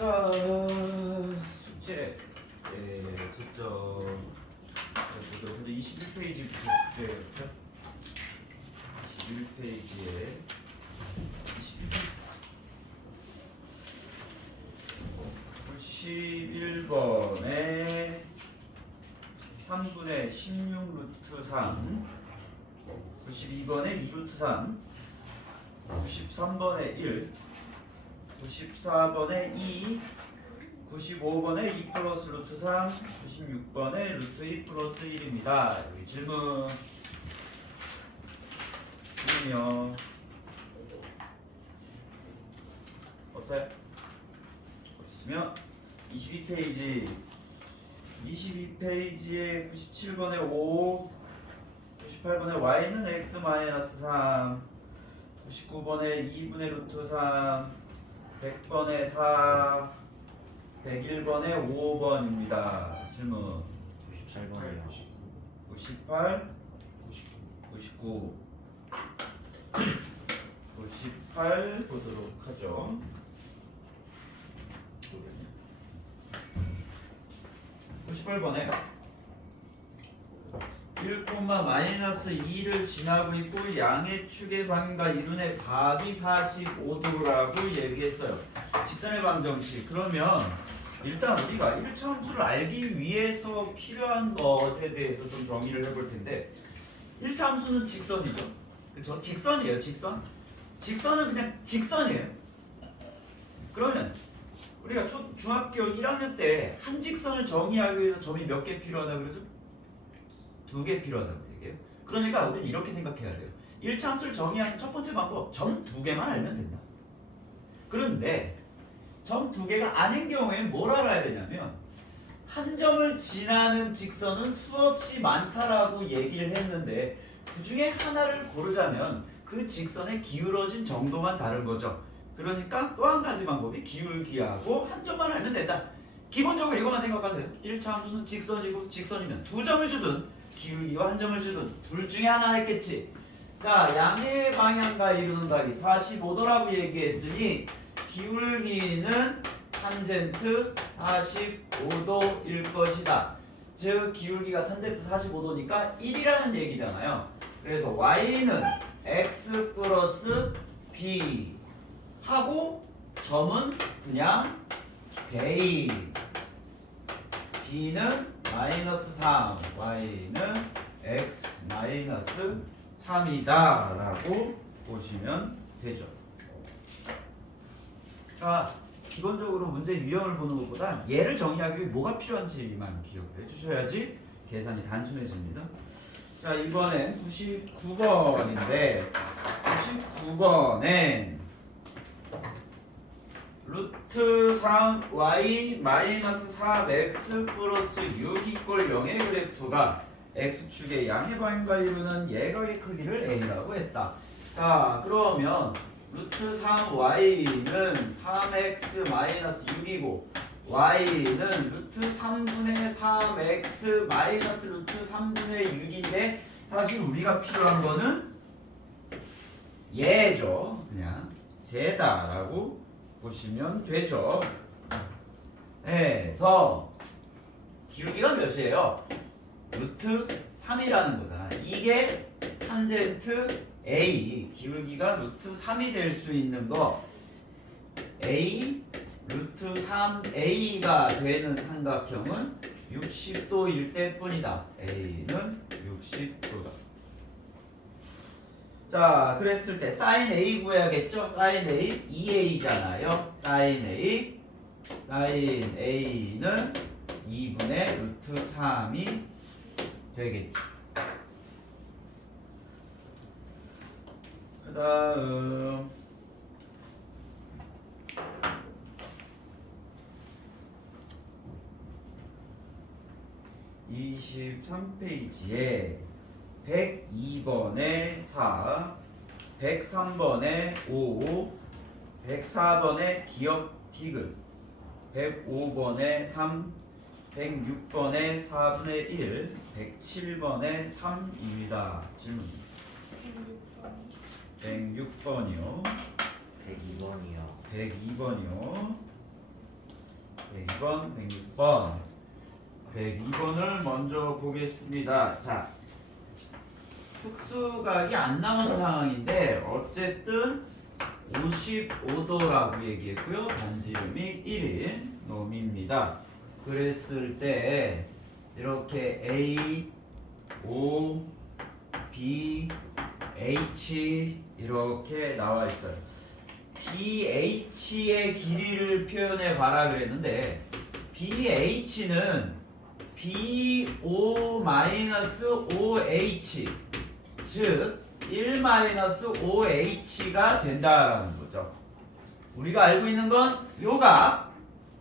자, 숙제 채점 근데 21페이지부터 숙제였죠? 21페이지에 91번에 3분의 16 루트 3 92번에 2 루트 3 93번에 1 94번에 2 95번에 2 플러스 루트 3 96번에 루트 2 플러스 1입니다. 여기 질문이요. 어때요? 보시면 22페이지에 97번에 5 98번에 y는 x 마이너스 3 99번에 2분의 루트 3 100번에 4 101번에 5번입니다. 질문 97번이요. 98 99 98 보도록 하죠. 98번에 1,-2를 지나고 있고 양의 축의 방향과 이론의 각이 45도라고 얘기했어요. 직선의 방정식. 그러면 일단 우리가 1차함수를 알기 위해서 필요한 것에 대해서 좀 정의를 해볼 텐데 1차함수는 직선이죠. 그렇죠? 직선이에요. 직선. 직선은 그냥 직선이에요. 그러면 우리가 중학교 1학년 때 한 직선을 정의하기 위해서 점이 몇 개 필요하다고 그러죠? 2개 필요하다고 얘기해요. 그러니까 우리는 이렇게 생각해야 돼요. 1차 함수를 정의하는 첫 번째 방법, 점 2개만 알면 된다. 그런데 점 2개가 아닌 경우에는 뭘 알아야 되냐면 한 점을 지나는 직선은 수없이 많다라고 얘기를 했는데 그 중에 하나를 고르자면 그 직선의 기울어진 정도만 다른 거죠. 그러니까 또 한 가지 방법이 기울기하고 한 점만 알면 된다. 기본적으로 이것만 생각하세요. 1차 함수는 직선이고 직선이면 2점을 주든 기울기와 한 점을 주든 둘 중에 하나 했겠지. 자, 양의 방향과 이루는 각이 45도라고 얘기했으니 기울기는 탄젠트 45도일 것이다. 즉 기울기가 탄젠트 45도니까 1이라는 얘기잖아요. 그래서 y는 x 플러스 b 하고 점은 그냥 a b는 마이너스 3 y는 x 마이너스 3이다 라고 보시면 되죠. 자, 기본적으로 문제 유형을 보는 것보다 얘를 정의하기 위해 뭐가 필요한지만 기억을 해주셔야지 계산이 단순해집니다. 자, 이번엔 99번인데 99번엔 루트 3 y 마이너스 4x 플러스 6 이꼴 0의 그래프가 x축의 양의 방향과 이루는 예각의 크기를 a라고 했다. 자, 그러면 루트 3y는 3x 마이너스 6이고 y는 루트 3분의 3x 마이너스 루트 3분의 6인데 사실 우리가 필요한 거는 얘죠. 그냥 쟤다라고 보시면 되죠. 그래서 기울기가 몇이에요? 루트 3이라는 거잖아요. 이게 탄젠트 A, 기울기가 루트 3이 될 수 있는 거 A, 루트 3A가 되는 삼각형은 60도일 때뿐이다. A는 60도다. 자, 그랬을 때 sin A 구해야겠죠? sin A 2A잖아요. sin A는 2분의 루트 3이 되겠죠. 그 다음 23페이지에 102번에 4, 103번에 5, 104번에 기억 디귿, 105번에 3, 106번에 4분의 1, 107번에 3입니다. 질문. 106번이요. 102번이요. 102번이요. 102번, 106번, 102번을 먼저 보겠습니다. 자, 특수각이 안 나온 상황인데 어쨌든 55도라고 얘기했고요. 반지름이 1인 놈입니다. 그랬을 때 이렇게 A, O, B, H 이렇게 나와 있어요. BH의 길이를 표현해 봐라 그랬는데 BH는 BO-OH 즉 1-OH가 된다라는 거죠. 우리가 알고 있는 건 요각,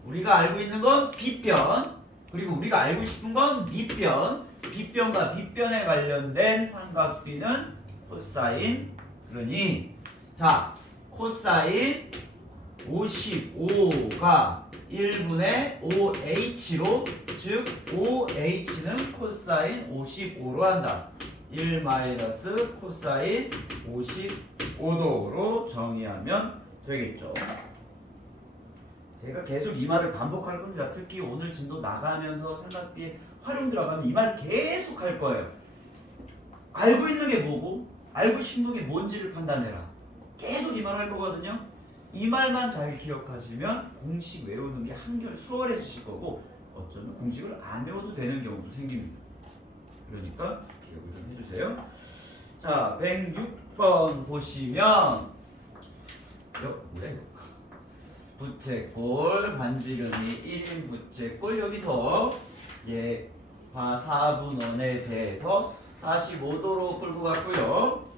우리가 알고 있는 건 빗변, 그리고 우리가 알고 싶은 건 밑변. 빗변과 밑변에 관련된 삼각비는 코사인. 그러니 자, 코사인 55가 1분의 OH로, 즉 OH는 코사인 55로 한다. 1 마이너스 코사인 55도로 정의하면 되겠죠. 제가 계속 이 말을 반복할 겁니다. 특히 오늘 진도 나가면서 삼각비에 활용 들어가면 이 말 계속 할 거예요. 알고 있는 게 뭐고 알고 싶은 게 뭔지를 판단해라. 계속 이 말 할 거거든요. 이 말만 잘 기억하시면 공식 외우는 게 한결 수월해지실 거고 어쩌면 공식을 안 외워도 되는 경우도 생깁니다. 그러니까 기억을 좀 해주세요. 자, 106번 보시면 뭐야 이거? 부채꼴 반지름이 1인 부채꼴 여기서 바 4분원에 대해서 45도로 끌고 갔고요.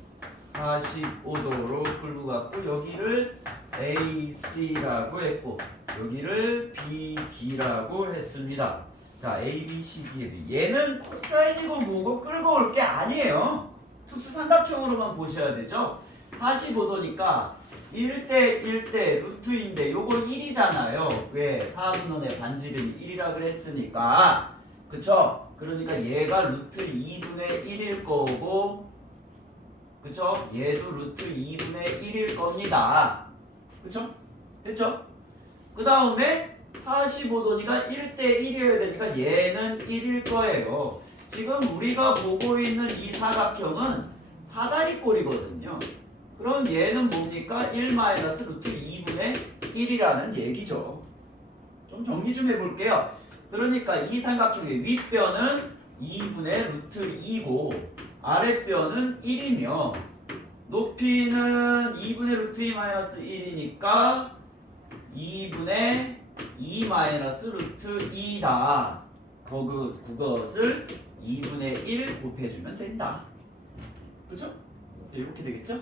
45도로 끌고 갔고 여기를 AC라고 했고 여기를 BD라고 했습니다. 자, A, B, C, D. 얘는 코사인이고 뭐고 끌고 올 게 아니에요. 특수삼각형으로만 보셔야 되죠. 45도니까 1대 1대 루트인데 요거 1이잖아요. 왜? 4분원의 반지름이 1이라 그랬으니까. 그쵸? 그러니까 얘가 루트 2분의 1일 거고 그쵸? 얘도 루트 2분의 1일 겁니다. 그쵸? 됐죠? 그 다음에 45도니까 1대 1이어야 되니까 얘는 1일 거예요. 지금 우리가 보고 있는 이 사각형은 사다리꼴이거든요. 그럼 얘는 뭡니까? 1 마이너스 루트 2분의 1이라는 얘기죠. 좀 정리 좀 해볼게요. 그러니까 이 삼각형의 윗변은 2분의 루트 2고 아랫변은 1이며 높이는 2분의 루트 2 마이너스 1이니까 2분의 2 마이너스 루트 2다. 그것을 2분의 1 곱해주면 된다. 그렇죠? 이렇게 되겠죠?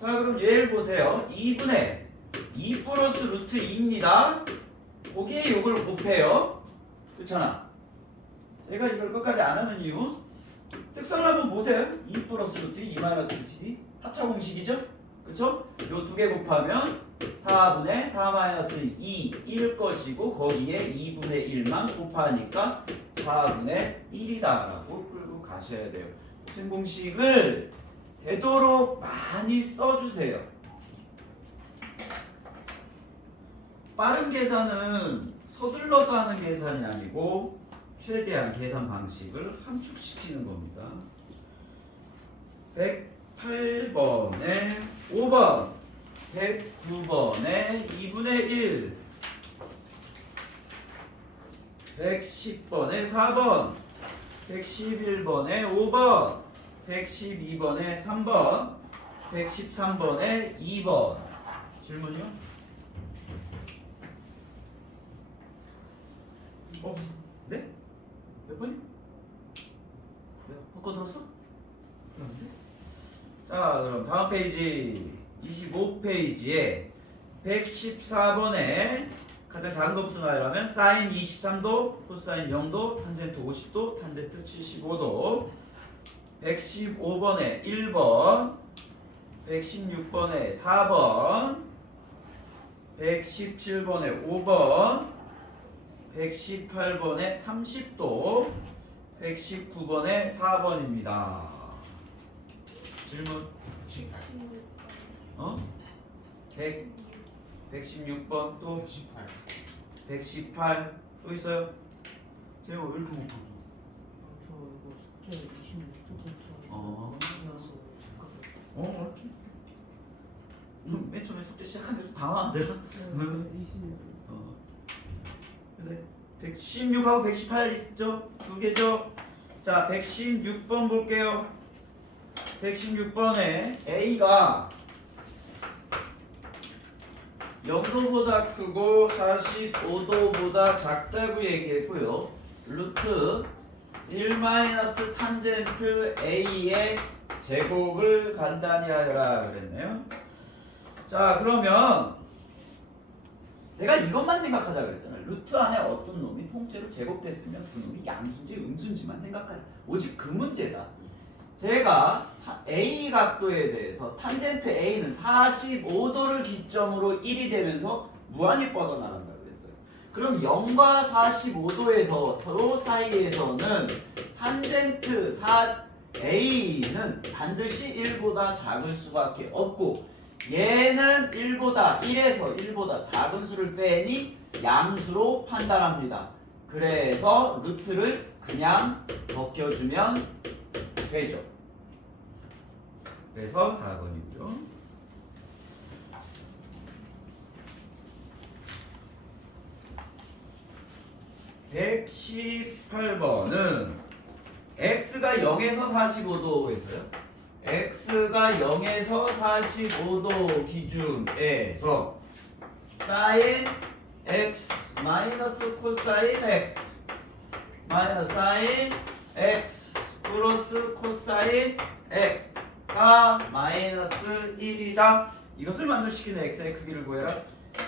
자, 그럼 얘를 보세요. 2분의 2 플러스 루트 2입니다. 거기에 요걸 곱해요. 그렇잖아. 제가 이걸 끝까지 안 하는 이유 특성을 한번 보세요. 2 플러스 루트 2 마이너스 루트 2 합차 공식이죠? 그쵸? 요 두 개 곱하면 4분의 4 마이너스 2일 것이고 거기에 2분의 1만 곱하니까 4분의 1이다라고 끌고 가셔야 돼요. 곱셈 공식을 되도록 많이 써주세요. 빠른 계산은 서둘러서 하는 계산이 아니고 최대한 계산 방식을 함축시키는 겁니다. 108번에 5번, 109번에 2분의 1, 110번에 4번, 111번에 5번, 112번에 3번, 113번에 2번. 질문이요? 네? 몇 번이? 헛거 들었어? 그런데? 자, 그럼 다음 페이지 25페이지에 114번에 가장 작은 것부터 나열하면 사인 23도, 코사인 0도, 탄젠트 50도, 탄젠트 75도. 115번에 1번, 116번에 4번, 117번에 5번, 118번에 30도, 119번에 4번입니다. 질문. 116번 또 18. 118 또 있어요? 제가 왜 이렇게 못 봐? 저 이거 숙제 26쪽부터 어. 이어서 잠깐. 이렇게. 맨 처음에 숙제 시작하는데 좀 당황하더라. 26. 그래. 116하고 118 있죠? 두 개죠? 자, 116번 볼게요. 116번에 A가 0도보다 크고 45도보다 작다고 얘기했고요. 루트 1 마이너스 탄젠트 A의 제곱을 간단히 하라 그랬네요. 자, 그러면 제가 이것만 생각하자 그랬잖아요. 루트 안에 어떤 놈이 통째로 제곱됐으면 그 놈이 양수인지 음수인지만 생각하자. 오직 그 문제다. 제가 A 각도에 대해서 탄젠트 A는 45도를 기점으로 1이 되면서 무한히 뻗어나간다 그랬어요. 그럼 0과 45도에서 서로 사이에서는 탄젠트 A는 반드시 1보다 작을 수밖에 없고 얘는 1에서 작은 수를 빼니 양수로 판단합니다. 그래서 루트를 그냥 벗겨주면 되죠. 그래서 4번이고요. (118번은) x가 0에서 45도에서요. x가 0에서 45도 기준에서 sin x 마이너스 코사인 x 마이너스 sin x 플러스 코사인 x가 마이너스 1이다. 이것을 만족시키는 x의 크기를 구해라.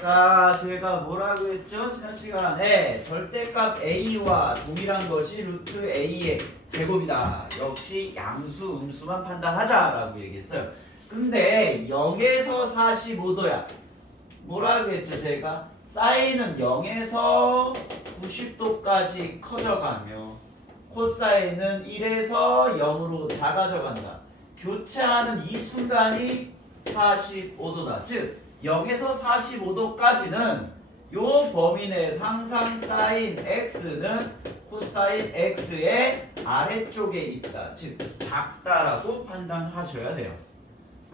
자, 제가 뭐라고 했죠? 지난 시간에 절대값 a와 동일한 것이 루트 a의 제곱이다. 역시 양수, 음수만 판단하자라고 얘기했어요. 근데 0에서 45도야. 뭐라고 했죠? 제가 사인은 0에서 90도까지 커져가며 코사인은 1에서 0으로 작아져 간다. 교체하는 이 순간이 45도다. 즉 0에서 45도까지는 요 범위 내에서 항상 사인 x는 코사인 x의 아래쪽에 있다. 즉 작다라고 판단하셔야 돼요.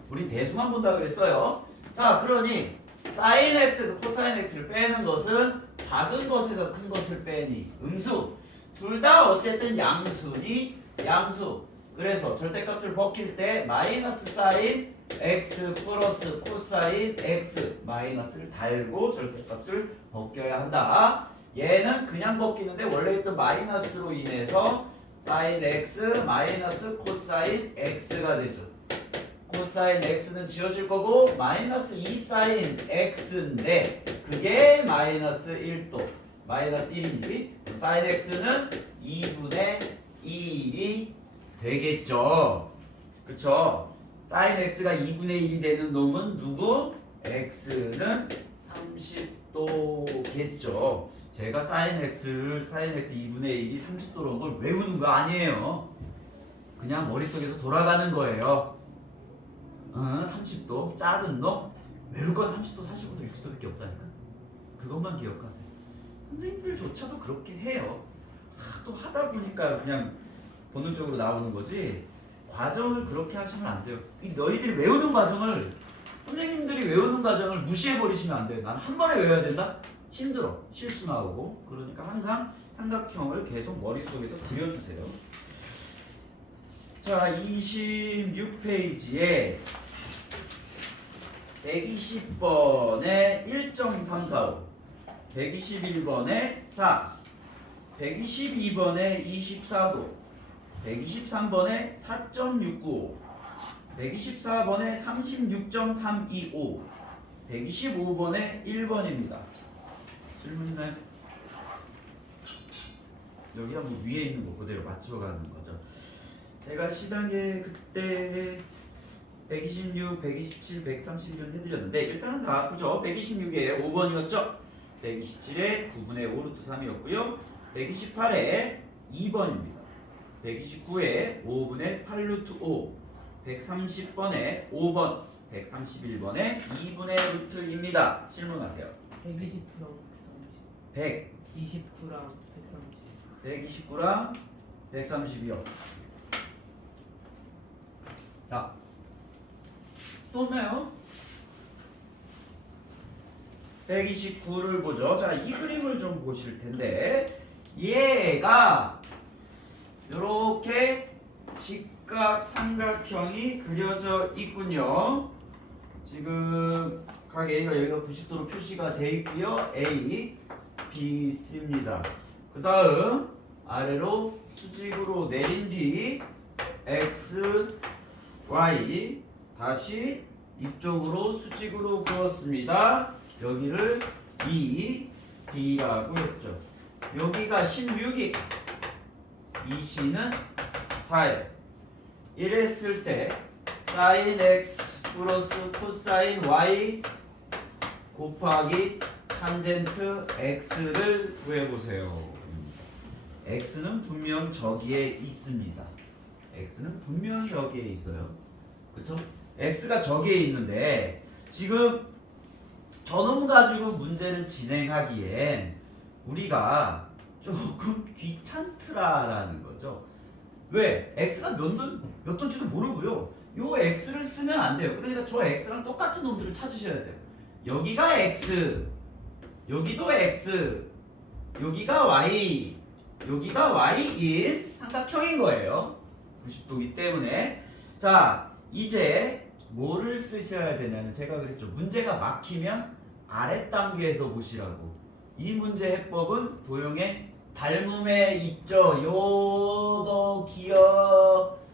우리 대수만 본다 그랬어요. 자, 그러니 사인 x에서 코사인 x를 빼는 것은 작은 것에서 큰 것을 빼니 음수. 둘 다 어쨌든 양수니 양수. 그래서 절대값을 벗길 때 마이너스 사인 x 플러스 코사인 x 마이너스를 달고 절대값을 벗겨야 한다. 얘는 그냥 벗기는데 원래 있던 마이너스로 인해서 사인 x 마이너스 코사인 x가 되죠. 코사인 x는 지워질 거고 마이너스 2 사인 x인데 그게 마이너스 1도 마이너스 1인지 사인 x는 2분의 1이 되겠죠. 그쵸? 사인 x가 2분의 1이 되는 놈은 누구? x는 30도겠죠. 제가 사인 x 2분의 1이 30도라는 걸 외우는 거 아니에요. 그냥 머릿속에서 돌아가는 거예요. 30도 작은 놈 외울 건 30도, 45도, 60도밖에 없다니까. 그것만 기억하세요. 선생님들조차도 그렇게 해요. 또 하다 보니까 그냥 본능적으로 나오는 거지. 과정을 그렇게 하시면 안 돼요. 이 너희들이 외우는 과정을 선생님들이 외우는 과정을 무시해 버리시면 안 돼요. 난 한 번에 외워야 된다? 힘들어. 실수 나오고. 그러니까 항상 삼각형을 계속 머릿속에서 그려주세요. 자, 26페이지에 120번에 1.345, 121번에 4, 122번에 24도, 123번에 4.695, 124번에 36.325, 125번에 1번입니다. 질문 있나요? 여기가 뭐 위에 있는 거 그대로 맞춰가는 거죠. 제가 시단계 그때 126, 127, 131은 해드렸는데 일단은 다 그죠? 126에 5번이었죠? 127에 9분의 5 루트 3이었고요. 128에 2번입니다. 129에 5분의 8 루트 5, 130번에 5번, 131번에 2분의 루트입니다. 질문하세요. 120%. 100 29랑 130. 129랑 130이요. 자, 또 없나요? 129를 보죠. 자, 이 그림을 좀 보실 텐데 얘가 이렇게 직각 삼각형이 그려져 있군요. 지금 각 A가 여기가 90도로 표시가 돼 있고요. A, B, C입니다. 그 다음 아래로 수직으로 내린 뒤 X, Y 다시 이쪽으로 수직으로 그었습니다. 여기를 E, D라고 했죠. 여기가 16이 이 C는 4에 이랬을 때 sin X 플러스 코사인 Y 곱하기 탄젠트 X를 구해보세요. X는 분명 저기에 있습니다. X는 분명히 여기에 있어요. 그렇죠? X가 저기에 있는데 지금 저놈 가지고 문제를 진행하기엔 우리가 조금 귀찮더라라는 거죠. 왜? X가 몇 돈지도 모르고요. 요 X를 쓰면 안 돼요. 그러니까 저 X랑 똑같은 놈들을 찾으셔야 돼요. 여기가 X, 여기도 X, 여기가 Y, 여기가 Y인 삼각형인 거예요. 90도기 때문에. 자, 이제 뭐를 쓰셔야 되냐면 제가 그랬죠. 문제가 막히면 아래 단계에서 보시라고. 이 문제 해법은 도형의 닮음에 있죠. 요거 기억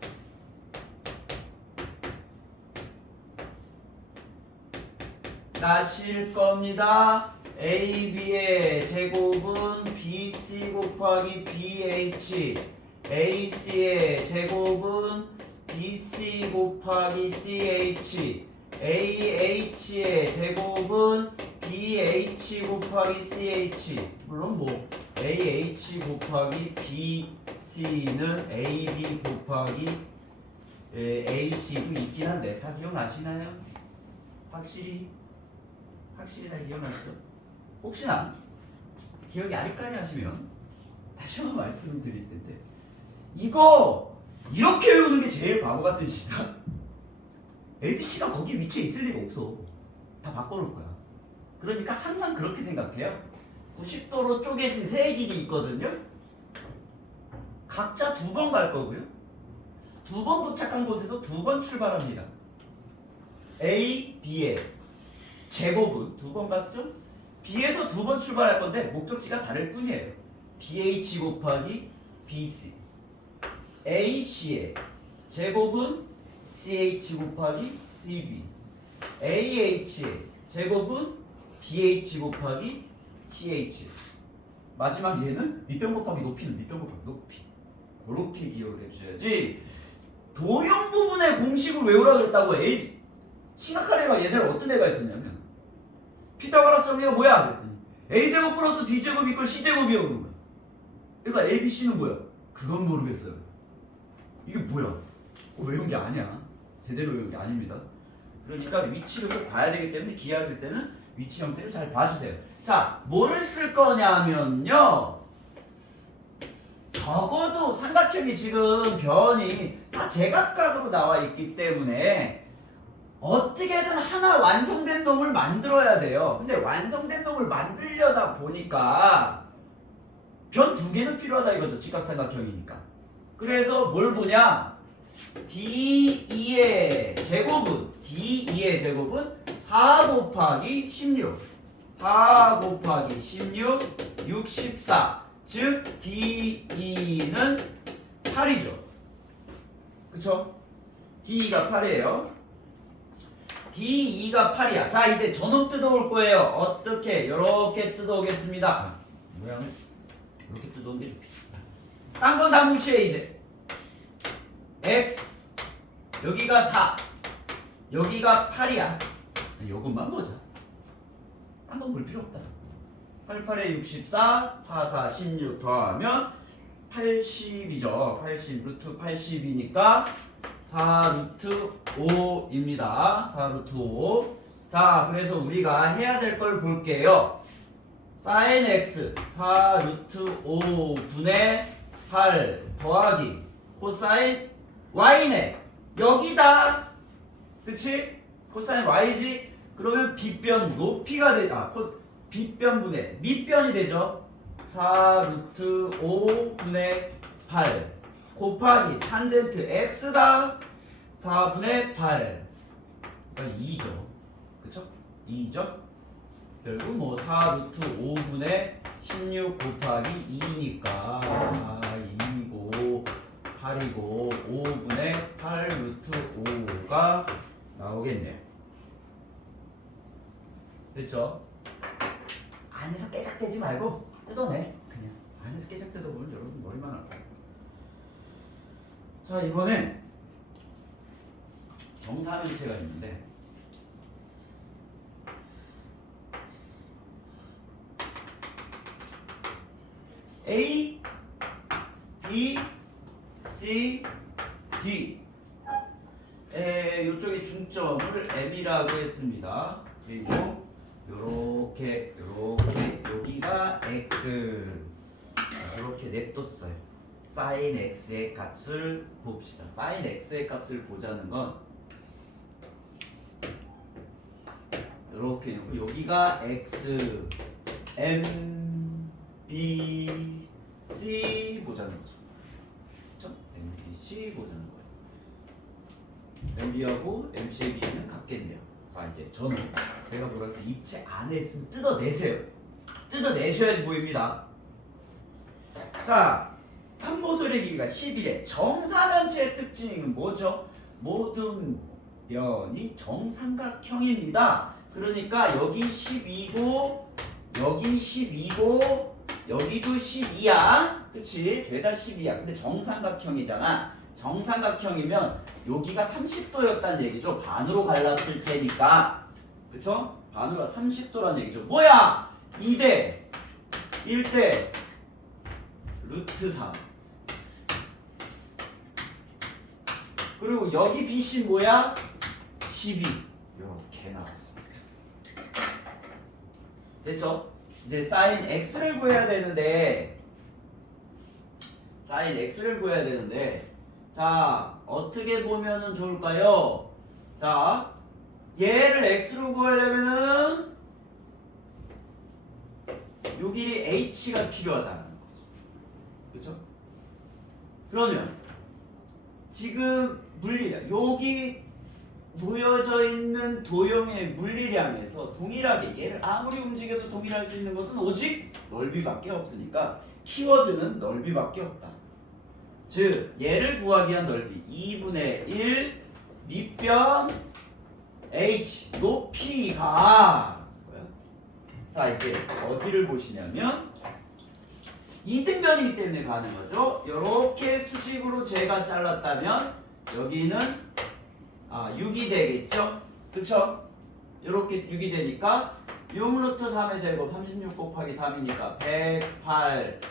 나실 겁니다. AB의 제곱은 BC 곱하기 BH, AC의 제곱은 BC 곱하기 CH, AH의 제곱은 BH 곱하기 CH. 물론 뭐 AH 곱하기 BC는 AB 곱하기 AC도 있긴 한데 다 기억나시나요? 확실히 잘 기억나시죠? 혹시나 기억이 아리까리 하시면 다시 한번 말씀을 드릴 텐데 이거 이렇게 외우는 게 제일 바보 같은 짓이다. ABC가 거기 위치에 있을 리가 없어. 다 바꿔놓을 거야. 그러니까 항상 그렇게 생각해요. 90도로 쪼개진 세 길이 있거든요. 각자 2번 갈 거고요. 2번 도착한 곳에서 2번 출발합니다. A, B의 제곱은 2번 갔죠? B에서 2번 출발할 건데 목적지가 다를 뿐이에요. BH 곱하기 BC. AC의 제곱은 CH 곱하기 CB. AH의 제곱은 BH 곱하기 CH. 마지막 얘는 밑변 곱하기 높이는 밑변 곱하기 높이. 그렇게 기억을 해주셔야지. 도형 부분의 공식을 외우라 그랬다고. A 심각한 애가 예전에 어떤 애가 있었냐면 피타고라스 정리가 뭐야? 그랬더니 A제곱 플러스 B제곱 이퀄 C제곱이 오는 거야. 그러니까 A, B, C는 뭐야? 그건 모르겠어요. 이게 뭐야? 외운 게 아니야. 제대로 외운 게 아닙니다. 그러니까 위치를 꼭 봐야 되기 때문에 기하할 때는 위치 형태를 잘 봐주세요. 자, 뭐를 쓸 거냐면요. 적어도 삼각형이 지금 변이 다 제각각으로 나와 있기 때문에 어떻게든 하나 완성된 놈을 만들어야 돼요. 근데 완성된 놈을 만들려다 보니까 변 2개는 필요하다 이거죠. 직각삼각형이니까. 그래서 뭘 보냐? D2의 제곱은 4 곱하기 16. 4 곱하기 16, 64. 즉 D2는 8이죠. 그쵸? D2가 8이에요. D2가 8이야. 자, 이제 저놈 뜯어올 거예요. 어떻게? 이렇게 뜯어오겠습니다. 모양을 이렇게 뜯어오는 게 좋겠다. 딴 건 다 무시해 이제. X 여기가 4 여기가 8이야. 이것만 보자. 딴 건 볼 필요 없다. 88에 64 4, 4, 16 더하면 80이죠. 80 루트 80이니까 4 루트 5입니다. 4 루트 5. 자, 그래서 우리가 해야 될 걸 볼게요. 사인 x 4 루트 5분의 8 더하기 코사인 y네. 여기다. 그치? 코사인 y지? 그러면 빗변 높이가 빗변분의 밑변이 되죠. 4 루트 5분의 8 곱하기 탄젠트 x다. 4분의 8 그러니까 2죠. 그쵸? 2죠? 결국 뭐 4 루트 5분의 16 곱하기 2니까 2고 8이고 5분의 8 루트 5가 나오겠네요. 됐죠? 안에서 깨작대지 말고 뜯어내. 그냥 안에서 깨작 뜯어보면 여러분 머리만 아파요. 자, 이번엔 정사면체가 있는데 A, B, C, D 이쪽에 중점을 M이라고 했습니다. 그리고 요렇게 여기가 X 이렇게 냅뒀어요. 사인 X의 값을 봅시다. 사인 X의 값을 보자는 건 이렇게 놓고 여기가 X, M, B, C 보자는 거죠. 그렇죠? M, B, C 보자는 거예요. MB하고 MC의 길이는 같겠네요. 자, 이제 저는 제가 뭐라 그랬죠? 입체 안에 있으면 뜯어내세요. 뜯어내셔야지 보입니다. 자, 한모솔의 길이가 11에 정사면체의 특징은 뭐죠? 모든 면이 정삼각형입니다. 그러니까 여기 12고 여기 12고 여기도 12야. 그치? 죄다 12야. 근데 정삼각형이잖아. 정삼각형이면 여기가 30도였다는 얘기죠. 반으로 갈랐을 테니까. 그쵸? 반으로 30도란 얘기죠. 뭐야? 2대 1대 루트 3. 그리고 여기 BC 뭐야? 12. 이렇게 나왔습니다. 됐죠? 이제 사인 X를 구해야 되는데 자, 어떻게 보면은 좋을까요? 자, 얘를 X로 구하려면은 요 길이 H가 필요하다는 거죠. 그렇죠? 그러면 지금 물리량 여기 놓여져 있는 도형의 물리량에서 동일하게 얘를 아무리 움직여도 동일할 수 있는 것은 오직 넓이밖에 없으니까 키워드는 넓이밖에 없다. 즉 얘를 구하기 위한 넓이 2분의 1 밑변 H 높이가 자 이제 어디를 보시냐면 이등변이기 때문에 가는 거죠. 이렇게 수직으로 제가 잘랐다면 여기는 6이 되겠죠? 그쵸? 이렇게 6이 되니까 6루트 3의 제곱 36 곱하기 3이니까 108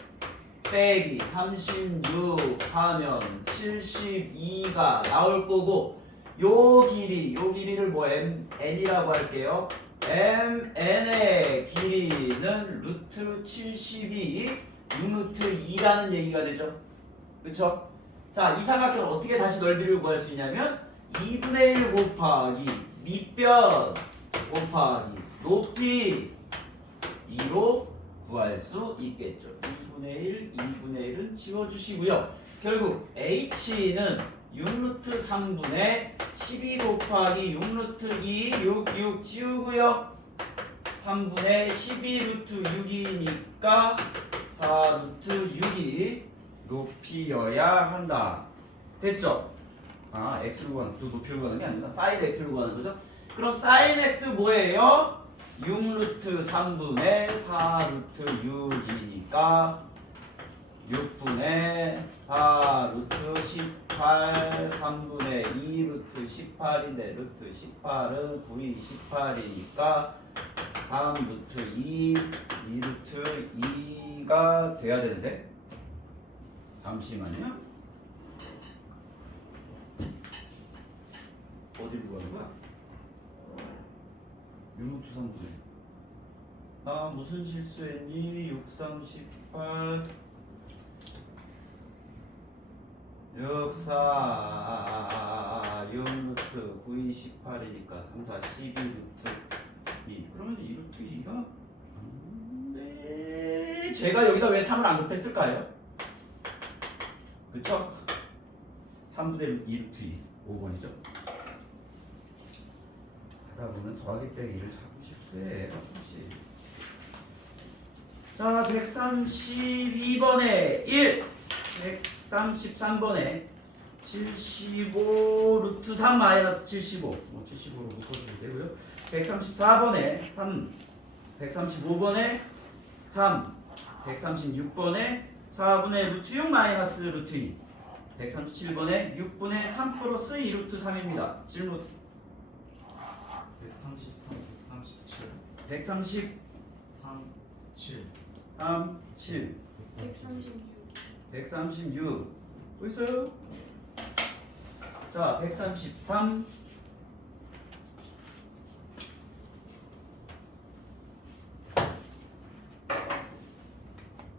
빼기 36 하면 72가 나올 거고 요 길이를 뭐 N이라고 할게요. MN의 길이는 루트 72 6루트 2라는 얘기가 되죠. 그쵸? 자, 이 삼각형을 어떻게 다시 넓이를 구할 수 있냐면 2분의 1 곱하기 밑변 곱하기 높이 2로 구할 수 있겠죠. 2분의 1, 2분의 1은 지워주시고요. 결국 H는 6루트 3분의 12 곱하기 6루트 2, 6 지우고요. 3분의 12 루트 6이니까 4 루트 6이 높이여야 한다. 됐죠? x를 구하는 또 높이를 구하는 게 아니라 사인 x를 구하는 거죠. 그럼 사인 x 뭐예요? 6루트 3분의 4 루트 6이니까 6분의 4 루트 18 3분의 2 루트 18인데 루트 18은 9이 18이니까 3 루트 2 루트 2가 돼야 되는데 잠시만요. 어디를 구하는 거야? 6루트 3분의 아 무슨 실수했니? 6, 3, 18 6, 4 6 루트 9, 2, 18이니까 3, 4, 12 루트 2 그러면 2 루트 2가 네. 제가 여기다 왜 3을 안 곱했을까요? 그쵸? 3분의 2 루트 2 5번이죠? 하다 보면 더하기 빼기를 자꾸 실수해 가끔씩. 자 132번에 1 133번에 75 루트 3 마이너스 75 뭐 75로 묶어주면 되고요. 134번에 3 135번에 3 136번에 4분의 루트 6 마이너스 루트 2 137번에 6분의 3 플러스 2 루트 3입니다. 질문 133, 130 3, 7 3 7 136. 136 또 있어요? 자 133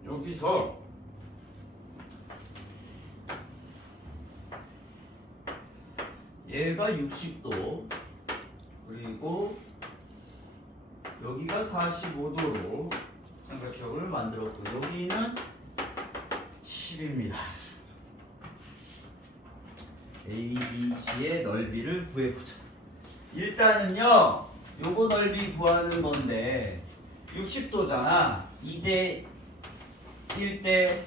여기서 얘가 60도 그리고 여기가 45도로 삼각형을 만들었고 여기는 10입니다. ABC의 넓이를 구해보자. 일단은요 요거 넓이 구하는 건데 60도잖아. 2대 1대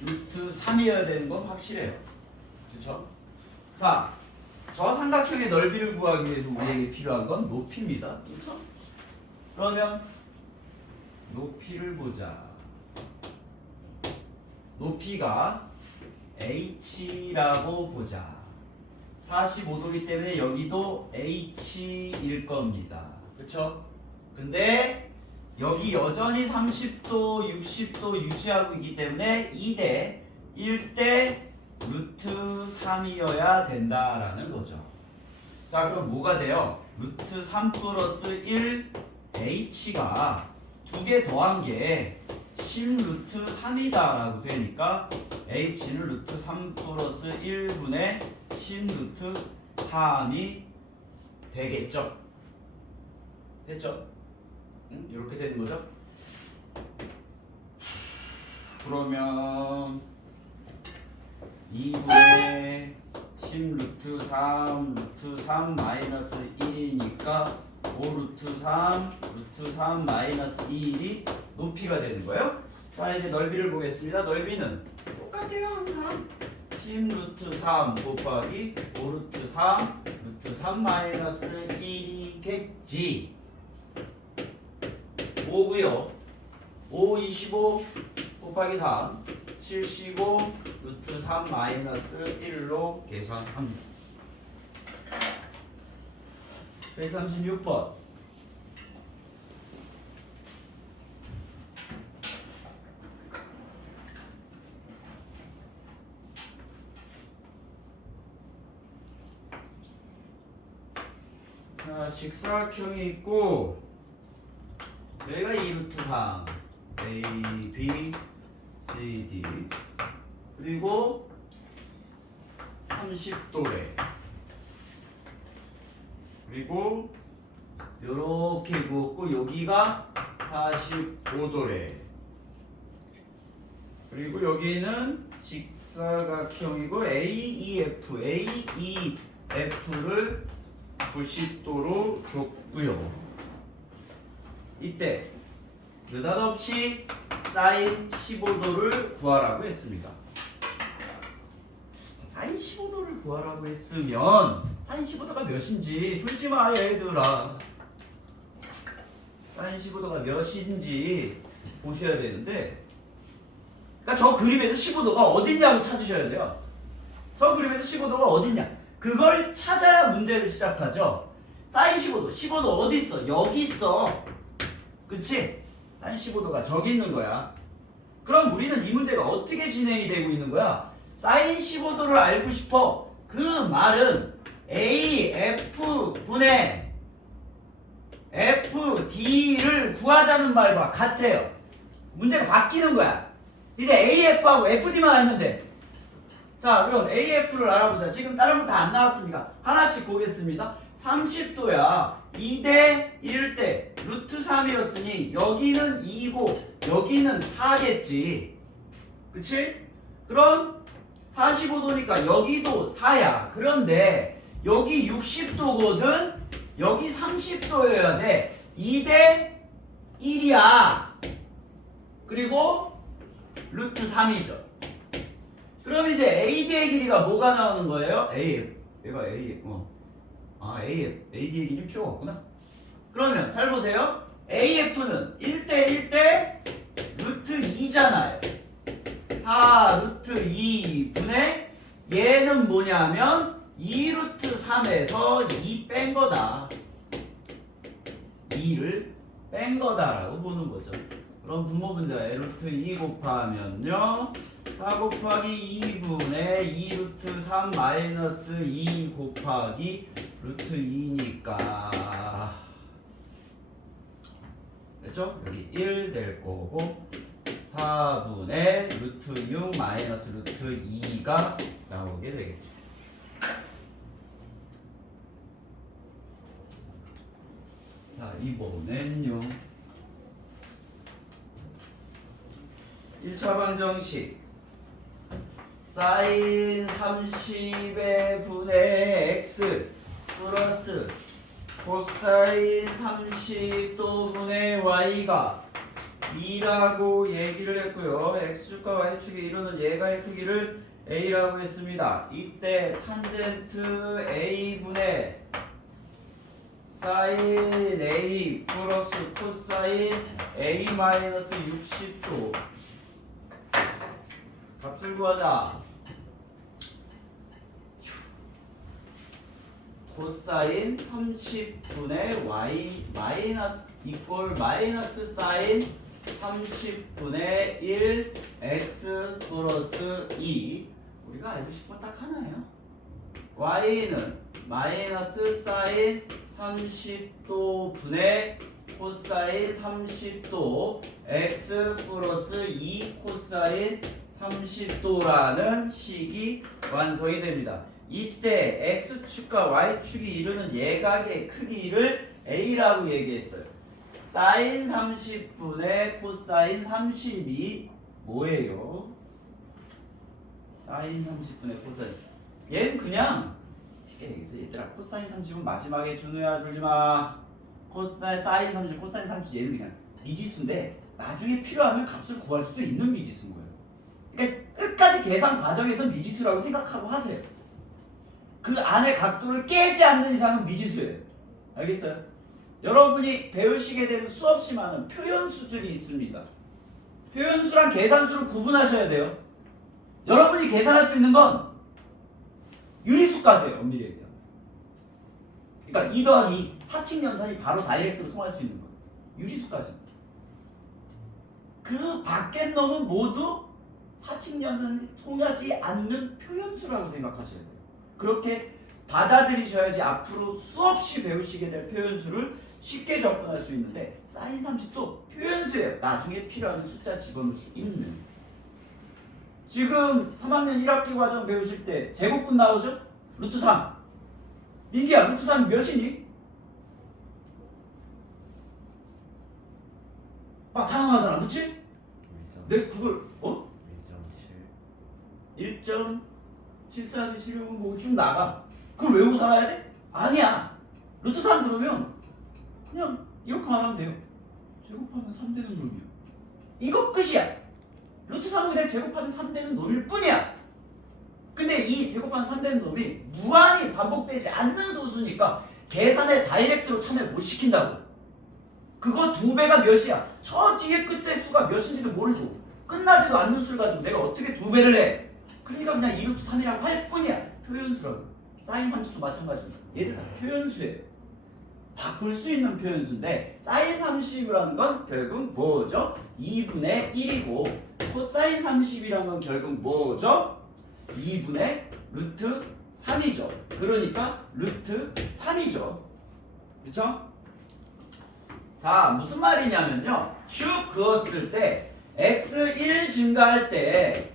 루트 3이어야 되는 건 확실해요. 그렇죠? 자, 저 삼각형의 넓이를 구하기 위해서 우리에게 필요한 건 높이입니다. 그렇죠? 그러면 높이를 보자. 높이가 h라고 보자. 45도이기 때문에 여기도 h일 겁니다. 그렇죠? 근데 여기 여전히 30도, 60도 유지하고 있기 때문에 2대 1대 루트 3이어야 된다라는 거죠. 자, 그럼 뭐가 돼요? 루트 3 플러스 1 h가 두 개 더한 게 10 루트 3이다라고 되니까 h는 루트 3 플러스 1분의 10 루트 3이 되겠죠? 됐죠? 응? 이렇게 되는 거죠? 그러면 2분의 10 루트 3 루트 3 마이너스 1이니까 5 루트 3 루트 3 마이너스 2이 높이가 되는 거예요. 자 이제 넓이를 보겠습니다. 넓이는 똑같아요 항상 10 루트 3 곱하기 5 루트 3 루트 3 마이너스 1이겠지. 5고요 5 25 곱하기 3 75 루트 3 마이너스 1로 계산합니다. 136번 자, 직사각형이 있고 여기가 2 루트 3 A, B, C, D 그리고 30도래 그리고 요렇게 구웠고 여기가 45도래 그리고 여기는 직사각형이고 AEF AEF를 90도로 줬고요. 이때 느닷없이 사인 15도를 구하라고 했습니다. 사인 15도를 구하라고 했으면 사인 15도가 몇인지 풀지마 얘들아. 사인 15도가 몇인지 보셔야 되는데 그러니까 저 그림에서 15도가 어딨냐고 찾으셔야 돼요. 저 그림에서 15도가 어딨냐 그걸 찾아야 문제를 시작하죠. 사인 15도 15도 어디 있어? 여기 있어. 그치? 사인 15도가 저기 있는 거야. 그럼 우리는 이 문제가 어떻게 진행이 되고 있는 거야? 사인 15도를 알고 싶어. 그 말은 AF 분의 FD를 구하자는 말과 같아요. 문제가 바뀌는 거야. 이제 AF하고 FD만 알면 돼. 자, 그럼 AF를 알아보자. 지금 다른 거 다 안 나왔으니까 하나씩 보겠습니다. 30도야. 2대 1대 루트 3이었으니 여기는 2고 여기는 4겠지. 그치? 그럼 45도니까 여기도 4야. 그런데 여기 60도거든? 여기 30도여야 돼. 2대 1이야. 그리고 루트 3이죠. 그럼 이제 AD의 길이가 뭐가 나오는 거예요? AF. 얘가 AF. AF. AD의 길이 필요가 없구나. 그러면 잘 보세요. AF는 1대 1대 루트 2잖아요. 4 루트 2분의 얘는 뭐냐면 2 루트 3에서 2 뺀 거다. 2를 뺀 거다라고 보는 거죠. 그럼 분모분자에 루트 2 곱하면요 4 곱하기 2분의 2 루트 3 마이너스 2 곱하기 루트 2니까 됐죠? 여기 1 될 거고 4분의 루트 6 마이너스 루트 2가 나오게 되겠죠. 자, 이번엔요 1차 방정식 사인 30의 분의 x 플러스 코사인 30도 분의 y가 2라고 얘기를 했고요. x축과 y축이 이루는 예가의 크기를 a라고 했습니다. 이때 탄젠트 a분의 사인 a 플러스 코사인 a 마이너스 60도 값을 구하자. 코사인 30분의 y 마이너스 이꼴 마이너스 사인 30분의 1 x 플러스 2 우리가 알고 싶은 건 딱 하나예요. y는 마이너스 사인 30도 분의 코사인 30도 x 플러스 2 코사인 30도라는 식이 완성이 됩니다. 이때 x축과 y축이 이루는 예각의 크기를 a라고 얘기했어요. 사인 30분의 코사인 30이 뭐예요? 사인 30분의 코사인 얘는 그냥 쉽게 얘기해서 얘들아 코사인 30은 마지막에 준호야 줄지마. 코사인 사인 30 코사인 30 얘는 그냥 미지수인데 나중에 필요하면 값을 구할 수도 있는 미지수인 거예요. 그러니까 끝까지 계산 과정에서 미지수라고 생각하고 하세요. 그 안에 각도를 깨지 않는 이상은 미지수예요. 알겠어요? 여러분이 배우시게 되는 수없이 많은 표현수들이 있습니다. 표현수랑 계산수를 구분하셔야 돼요. 여러분이 계산할 수 있는 건 유리수까지예요. 엄밀히 얘기하면. 그러니까 2 더하기 4칙 연산이 바로 다이렉트로 통할 수 있는 거예요. 유리수까지입니다. 그 밖의 놈은 모두 사칙 연산이 통하지 않는 표현수라고 생각하셔야 돼요. 그렇게 받아들이셔야지 앞으로 수없이 배우시게 될 표현수를 쉽게 접근할 수 있는데 사인 30도 표현수예요. 나중에 필요한 숫자 집어넣을 수 있는. 지금 3학년 1학기 과정 배우실 때 제곱분 나오죠? 루트 3. 민기야 루트 3이 몇이니? 막 당황하잖아. 그치? 내 그걸 1.7327이면 뭐 쭉 나가. 그걸 외우고 살아야 돼? 아니야. 루트 3 그러면 그냥 이렇게만 하면 돼요. 제곱하면 3되는 놈이야. 이거 끝이야. 루트 3을 그냥 제곱하면 3되는 놈일 뿐이야. 근데 이 제곱하면 3되는 놈이 무한히 반복되지 않는 소수니까 계산에 다이렉트로 참여 못 시킨다고. 그거 2배가 몇이야? 저 뒤에 끝에 수가 몇인지도 모르고 끝나지도 않는 수를 가지고 내가 어떻게 2배를 해? 그러니까 그냥 2루트 3이라고 할 뿐이야. 표현수라고. 사인 30도 마찬가지입니다. 얘들 다 표현수예요. 바꿀 수 있는 표현수인데 사인 30이라는 건 결국 뭐죠? 2분의 1이고 코사인 30이라는 건 결국 뭐죠? 2분의 루트 3이죠. 그러니까 루트 3이죠. 그렇죠? 자, 무슨 말이냐면요. 쭉 그었을 때 x1 증가할 때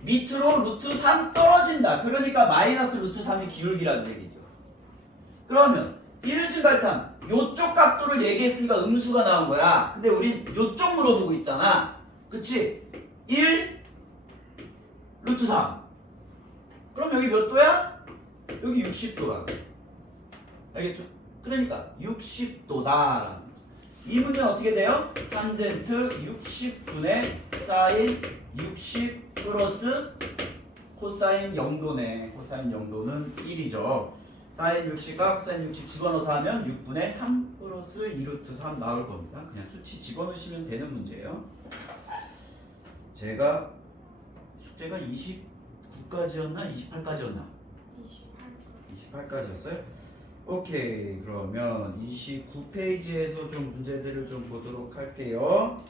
밑으로 루트 3 떨어진다. 그러니까 마이너스 루트 3이 기울기라는 얘기죠. 그러면 1 증가할 때 요쪽 각도를 얘기했으니까 음수가 나온 거야. 근데 우린 요쪽 물어보고 있잖아. 그치? 1 루트 3. 그럼 여기 몇 도야? 여기 60도라고. 알겠죠? 그러니까 60도다라는. 이 문제는 어떻게 돼요? 탄젠트 60분의 사인 60 플러스 코사인 0도네. 코사인 0도는 1이죠. 사인 60과 코사인 60 집어넣어서 하면 6분의 3 플러스 2루트 3 나올 겁니다. 그냥 수치 집어넣으시면 되는 문제예요. 제가 숙제가 29까지였나? 28까지였나? 28까지였어요? 오케이, 그러면 29페이지에서 좀 문제들을 좀 보도록 할게요.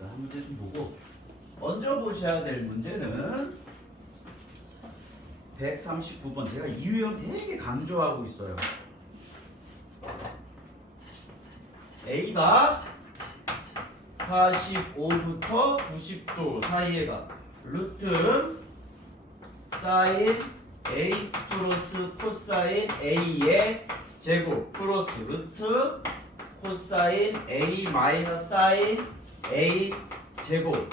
한 문제 좀 보고 먼저 보셔야 될 문제는 139번. 제가 이 유형 되게 강조하고 있어요. A가 45부터 90도 사이에가 루트 사인 A 플러스 코사인 A의 제곱 플러스 루트 코사인 A 마이너스 사인 A 제곱이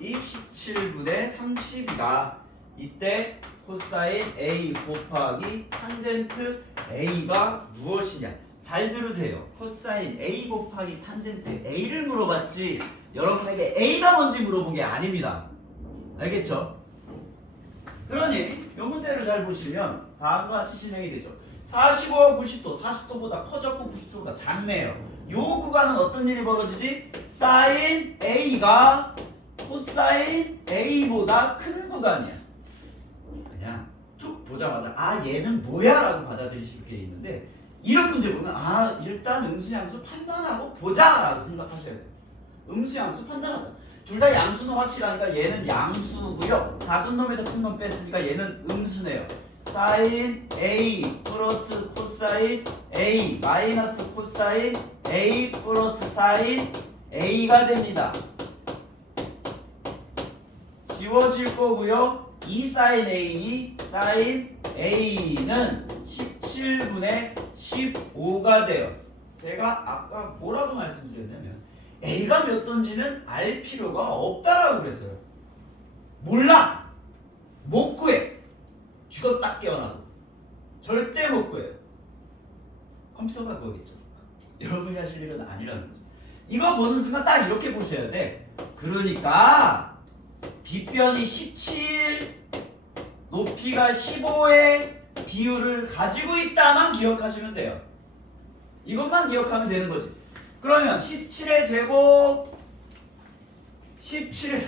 17분의 30이다. 이때 코사인 A 곱하기 탄젠트 A가 무엇이냐? 잘 들으세요. 코사인 A 곱하기 탄젠트 A를 물어봤지 여러분에게 A가 뭔지 물어본 게 아닙니다. 알겠죠? 그러니 이 문제를 잘 보시면 다음과 같이 진행이 되죠. 45, 90도, 40도보다 커졌고 90도보다 작네요. 이 구간은 어떤 일이 벌어지지? 사인 A가 코사인 A보다 큰 구간이야. 그냥 툭 보자마자 아 얘는 뭐야? 라고 받아들이실 게 있는데 이런 문제 보면 아 일단 음수양수 판단하고 보자 라고 생각하셔야 돼요. 음수양수 판단하자. 둘 다 양수는 확실하니까 얘는 양수고요. 작은 놈에서 큰 놈 뺐으니까 얘는 음수네요. 사인 A 플러스 코사인 A 마이너스 코사인 A 플러스 사인 A가 됩니다. 지워질 거고요. 2 사인 A, 사인 A는 17분의 15가 돼요. 제가 아까 뭐라고 말씀드렸냐면 A가 몇 도인지는 알 필요가 없다라고 그랬어요. 몰라. 못 구해. 죽었다 깨어나도. 절대 못 구해요. 컴퓨터가 그거겠죠. 여러분이 하실 일은 아니라는 거죠. 이거 보는 순간 딱 이렇게 보셔야 돼. 그러니까 뒷변이 17, 높이가 15의 비율을 가지고 있다만 기억하시면 돼요. 이것만 기억하면 되는 거지. 그러면 17의 제곱 17의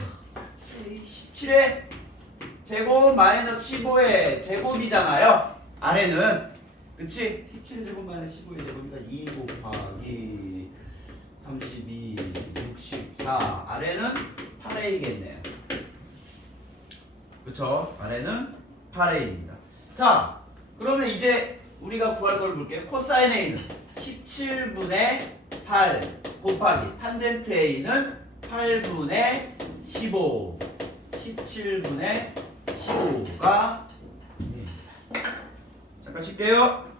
제곱 마이너스 15의 제곱이잖아요. 아래는 그치? 17의 제곱 마이너스 15의 제곱이니까 2 곱하기 32 64 아래는 8a겠네요. 그쵸? 아래는 8a입니다. 자 그러면 이제 우리가 구할 걸 볼게요. 코사인 a는 17분의 8 곱하기 탄젠트 a는 8분의 15 17분의 15가 잠깐 쉴게요.